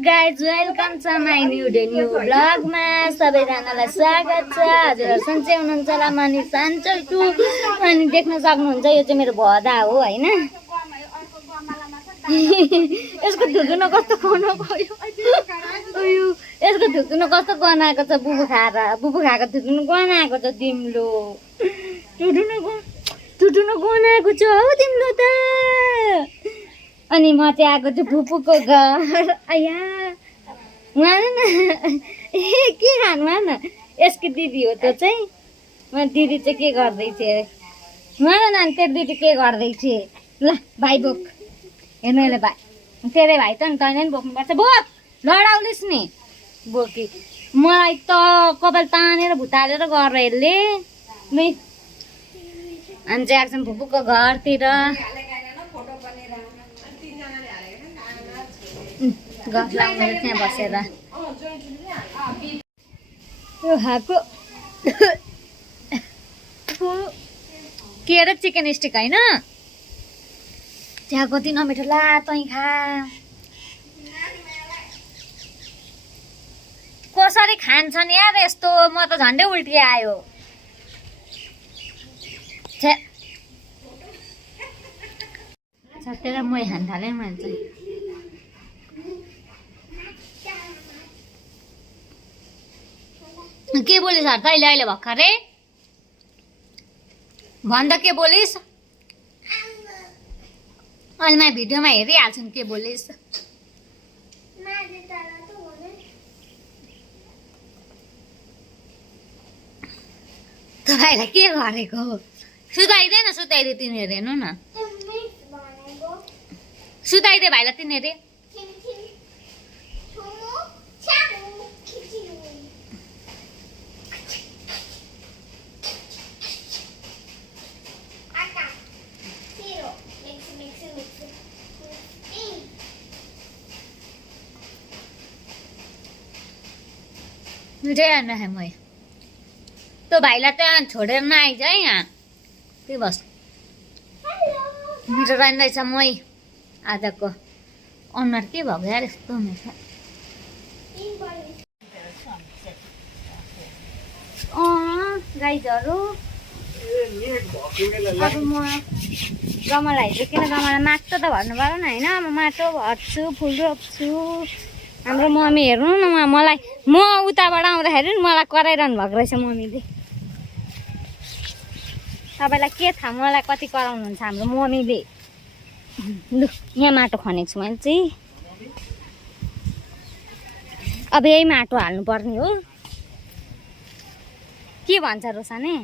Guys welcome छ my new day new ब्लगमा सबैजनालाई स्वागत छ। हजुरहरू सन्चै हुनुहुन्छ होला, म नि सन्चै छु। अनि देख्न सक्नुहुन्छ यो चाहिँ मेरो भदा हो हैन। यसको धुधुनो कस्तो गनाएको गयो, यसको धुधुनो कस्तो गनाएको छ। बुबु खाएको धुधुनो गनाएको छ तिम्रो। धुधुनो गनाएको छ हौ तिम्रो त। अनि म चाहिँ आएको छु फुपूको घर। आया मान न ए के खानु मान यसको दिदी हो त्यो चाहिँ। म दिदी चाहिँ के गर्दैछ मान न तेरो दिदी के गर्दैछ। ल भाइ बोक हेर्नु यसले भाइ तेरै भाइ त नि तैँले नि बोक्नुपर्छ। बोक लडाउलिस् नि बोकी। मलाई त कपाल तानेर भुतालेर गरेर यसले नि। हामी चाहिँ आएको छौँ फुपूको घरतिर। गफ लाग्ने त्यहाँ बसेर यो खाएको के अरे चिकन स्टिक होइन। त्यहाँ कति नमिठो ला तैँ खा। कसरी खान्छन् यार यस्तो, म त झन्डै उल्टी आयो। सटेर मै खान थालेँ मान्छ। के बोलिस् हर त अहिले भर्खरै भन्दा के बोलिस्? अहिले म भिडियोमा हेरिहाल्छु नि के बोलिस्। तपाईँलाई के गरेको? सुताइदे न सुताइदे तिनीहरू हेर्नु न। सुताइदे भाइलाई तिनीहरू। मिठै आना है मैं तो भाइलाई त्यहाँ छोडेर नआइज है यहाँ के बस। मिठो रहँदैछ मै आजको अनुहार के भएको यार यस्तो मिठो। गाइजहरू अब म गमला हिजो किन गमला माटो त भर्नु पऱ्यो नि होइन। अब माटो भर्छु, फुल रोप्छु। हाम्रो मम्मी हेर्नु न मलाई म उताबाट आउँदाखेरि नि मलाई कराइरहनु भएको रहेछ मम्मीले। तपाईँलाई के थाहा मलाई कति कराउनुहुन्छ हाम्रो मम्मीले। लु यहाँ माटो खनेको छु मैले चाहिँ। अब यही माटो हाल्नुपर्ने हो। के भन्छ रोसाने?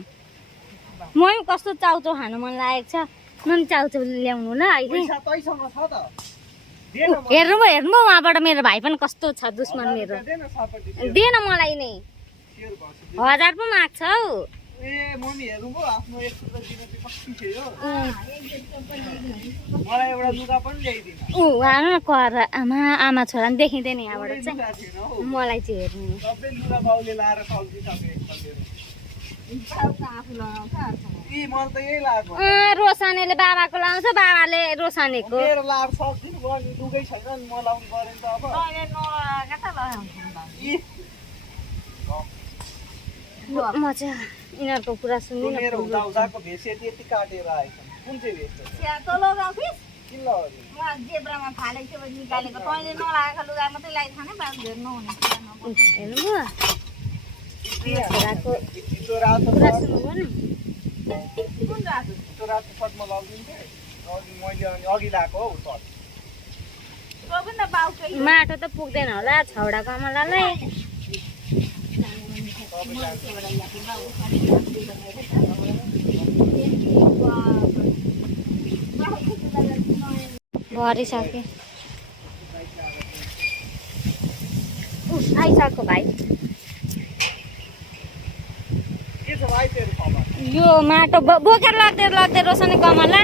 मम्मी कस्तो चाउचाउ खानु मन लागेको छ। मम्मी चाउचाउ ल्याउनु ल अहिले। हेर्नु भयो उहाँबाट मेरो भाइ पनि कस्तो छ दुश्मन मेरो। दिएन मलाई नै 1000 पो माग्छ हौ। आमा छोरा नि देखिँदैन यहाँबाट चाहिँ। मलाई चाहिँ हेर्नु रोसानेले बाबाको लाउँछ, बाबाले रोसानेको। म चाहिँ यिनीहरूको कुरा सुन्दिनँ। माटो त पुग्दैन होला छौडा कमलालाई। भरिसके आइसक्यो भाइ। यो माटो बोकेर लग्दै रोसाउने कमला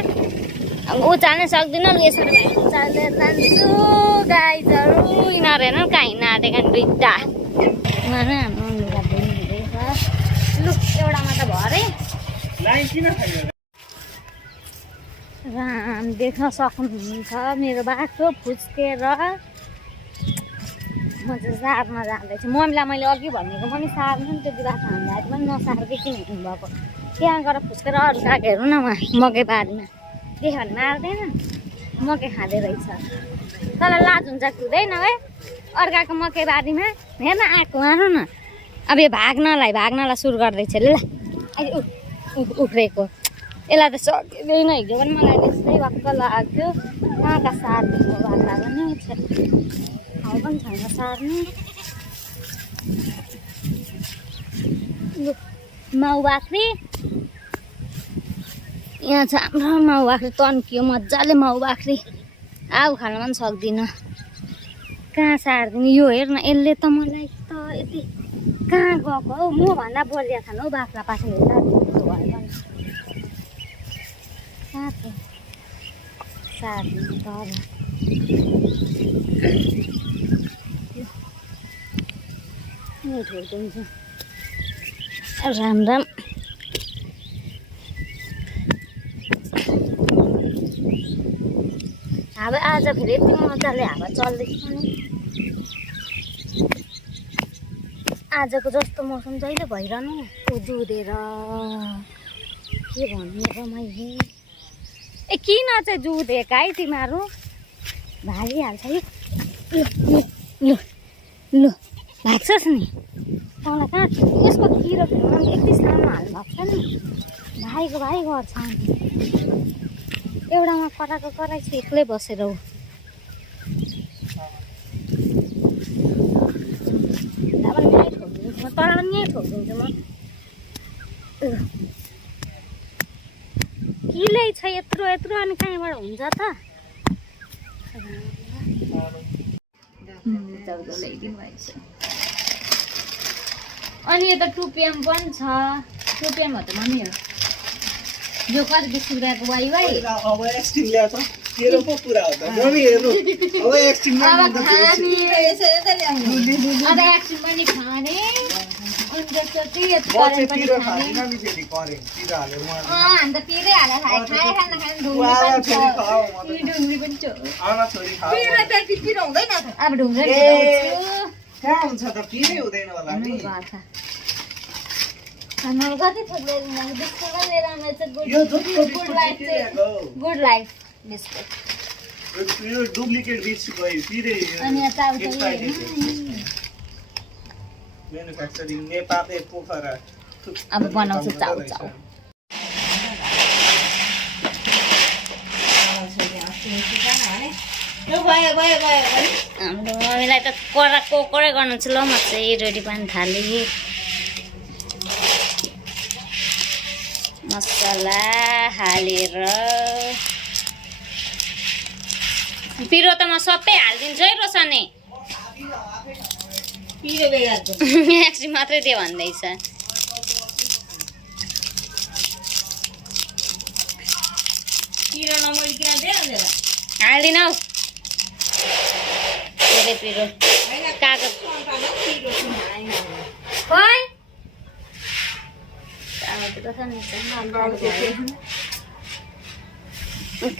उचाल्नै सक्दिनँ। यसरी भाइ उचालेर जान्छु। गाइजहरू यिनीहरू हेर्नु कहाँ हिँड्न आँटेका नि बित्ता। हाम्रो लुगा धुनु हुँदैछ। लु एउटामा त भरे राम देख्न सक्नुहुन्छ मेरो बाटो फुस्केर म चाहिँ सार्न जाँदैछु मम्मीलाई मैले अघि भनेको मम्मी सार्नु नि त्यो गुराँस हान्दा पनि नसार्दै किन हिँड्नुभएको त्यहाँ गएर फुस्केर अरू काग हेर्नु न उहाँ मकै बारीमा देख्यो भने मार्दैन मकै खाँदै रहेछ तँलाई लाज हुन्छ कि हुँदैन है अर्काको मकै बारीमा हेर्न आएको मार्नु न अब यो भाग्नलाई सुरु गर्दैछ ल अहिले उफ्रेको यसलाई त सकिँदैन हिजो पनि मलाई त्यस्तै वाक्क लाग्थ्यो कहाँ कहाँ सार्दिनु बाख्रा पनि ठाउँ पनि छैन सार्नु माउ बाख्री यहाँ छ हाम्रो माउ बाख्री तन्कियो मजाले माउ बाख्री आऊ खान पनि सक्दिनँ कहाँ सार्दिनु यो हेर्न यसले त मलाई त यति कहाँ गएको हौ मभन्दा बलिया खानु हौ बाख्रा पाख्री हेर्दा भयो कहाँ छ सार्दिनु त अब हुन्छ राम राम हावा आज फेरि यति मजाले हावा चल्दैछ नि आजको जस्तो मौसम जहिले भइरहनु जुधेर के भन्नु र मैले ए किन चाहिँ जुधेका है तिमीहरू भागिहाल्छ यो ल भाग्छस् नि तँलाई कहाँ यसको किरो यति सानो हाल्नु भएको छ नि भाइ गर्छ एउटामा कराइछ एक्लै बसेर हो अब यहीँ ठोकिदिन्छु म तर पनि यहीँ ठोकिदिन्छु म किलै छ यत्रो अनि कहीँबाट हुन्छ त अनि यो त 2 PM पनि छ 2 PM हो त मम्मी हो यो कति बिस्कुटको वाइ अब एक्सट्रिम ल्या छ तेरो पो पुरा हो त मम्मी हेर्नु अब एक्सट्रिम अब खाने यसरी त ल्याउनु अब एक्सट्रिम पनि खाने अनि त्यसपछि यति पनि खाने हामी फेरि करे पिरो हालेर म हामी त पिरै हालेर खाए खाना ढुङ्ग्री पनि छ आमा छोरी खाऊ पिरो त पिरो हुँदैन त अब ढुङ्ग्री कहाँ हुन्छ त पिरै हुँदैन होला नि खाना कति थोक्दै बिस्कुट लिएर आउँछ गुड लाइफ बिस्कुट यो डुप्लिकेट बिस्कुट भयो पिरे अनि चाउ म्यानुफ्याक्चरिङ नेपालले पोखरा अब बनाउँछु चाउ हाम्रो मम्मीलाई त कोरै गर्नु छ ल म चाहिँ रेडी पार्न थालेँ मसला हालेर पिरो त म सबै हालिदिन्छु है रोशनी एकछिन मात्रै दियो भन्दैछ हाल्दिन हौ धेरै पिरो कागज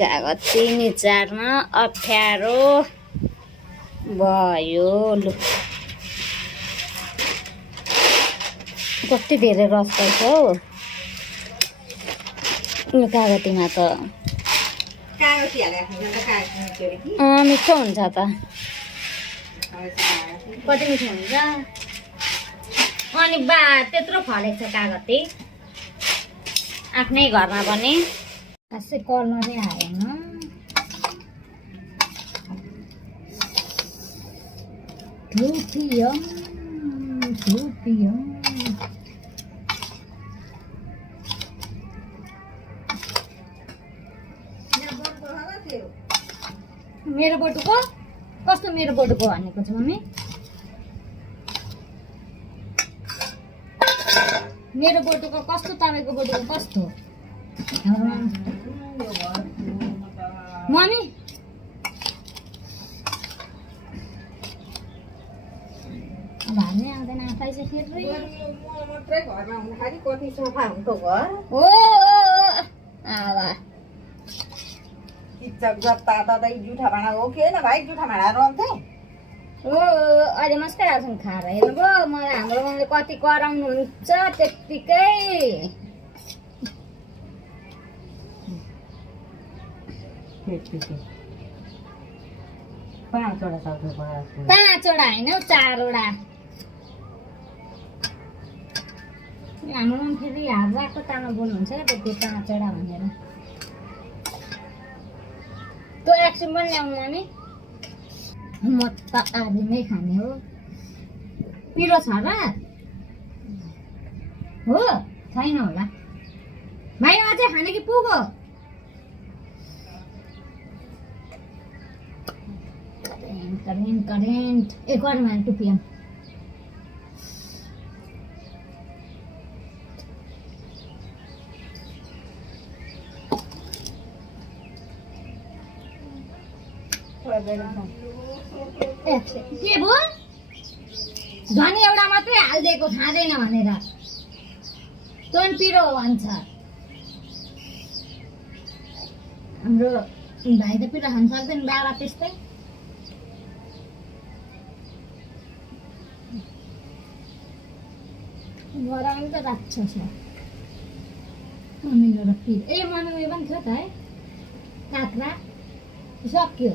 कागज चिनी चार्न अप्ठ्यारो भयो लु कति धेरै रस पाउँछ हौ यो कागतीमा त मिठो हुन्छ त कति मिठो हुन्छ अनि बा त्यत्रो फलेको छ कागती आफ्नै घरमा पनि खासै कलरै आएन थुपियम मेरो बटुको कस्तो मेरो बटुको भनेको छ मम्मी मेरो बटुको कस्तो तपाईँको बटुको कस्तो मम्मी भन्ने आउँदैन आफै चाहिँ फेरि मात्रै घरमा हुँदाखेरि कति सोफा हुन्छ घर हो किच्चा जता ततै जुठा भाँडा हो कि होइन भाइ जुठा भाँडा रहन्थे हो अहिले मस्कै आउँछन् खाएर हेर्नुभयो मलाई हाम्रो मम्मीले कति कराउनुहुन्छ त्यत्तिकै 5वटा होइन 4वटा हाम्रो मम्मी फेरि हार्राको तामा बोल्नुहुन्छ क्या त्यो 5वटा भनेर त्यो एक्सन पनि ल्याउनु मम्मी म त आधीमै खाने हो पिरो छ र हो छैन होला भाइमा चाहिँ खाने कि पुगो करेन्ट एक बार टुपिया के भयो झन् एउटा मात्रै हालिदिएको खाँदैन भनेर तँ पिरो भन्छ हाम्रो भाइ त पिरो खान सक्दैन बाबा त्यस्तै गराउनु त राक्षस मम्मीले र पिरो ए मम्मी पनि थियो त है काँक्रा सक्यो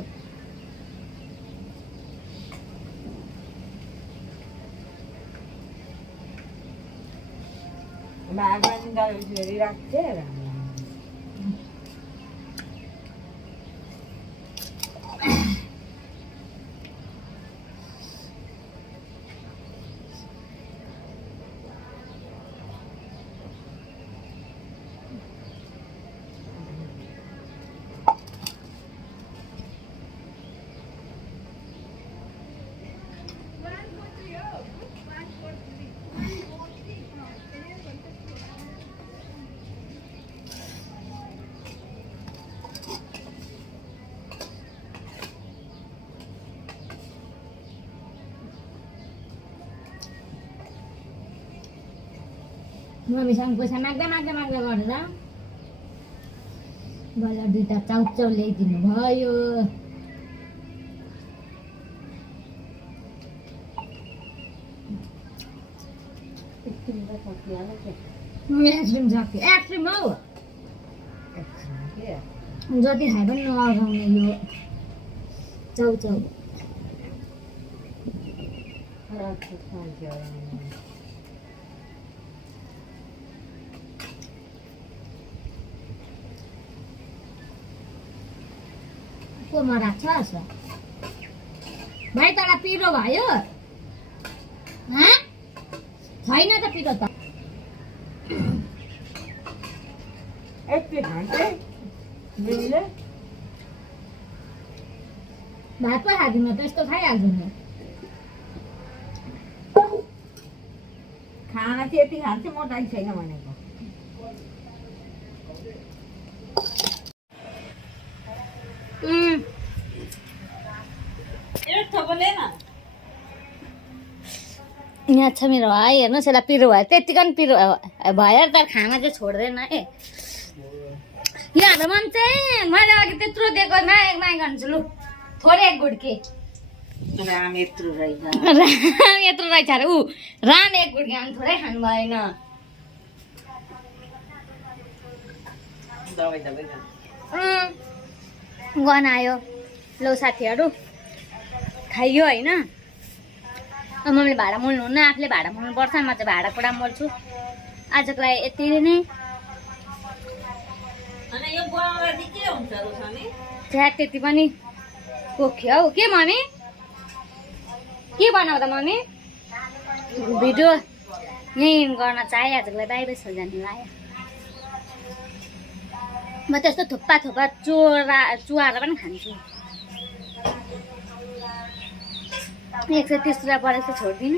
मम्मीसँग पैसा माग्दा गरेर बल्ल 2टा चाउचाउ ल्याइदिनु भयो आइसक्रिम सक्यो आइसक्रिम हौ जति खाए पनि नअगाउने यो चाउचाउ कोमा राख्छस् भाइ तँलाई पिरो भयो छैन त पिरो त भात पो खाँदिन त यस्तो खाइहाल्छु नि खाना चाहिँ यति खान्छु मोटाइ छैन भनेको यहाँ छ मेरो भाइ हेर्नुहोस् यसलाई पिरो भयो त्यत्तिकै पनि पिरो भयो त खाना चाहिँ छोड्दैन है यहाँ हाम्रो मम चाहिँ मैले अघि त्यत्रो दिएको माग गर्छु लु थोरै एक गुड्के राम यत्रो रहेछ राम यत्रो रहेछ अरे ऊ राम एक गुड्के अनि थोरै खानु भएन गनायो लौ साथीहरू खाइयो होइन मम्मीले भाडा मोल्नुहुन्न आफूले भाडा मोल्नुपर्छ म चाहिँ भाडा कुडा मोल्छु आजको लागि यति नै त्यहाँ त्यति पनि पोख्यो हौ के मम्मी के बनाउँदा मम्मी भिडियो यहीँ गर्न चाहे आजको लागि बाई बाई जाने लाग्यो म त्यस्तो थुप्पा चुहाएर पनि खान्छु 130 रुपियाँ परेको छोड्दिनु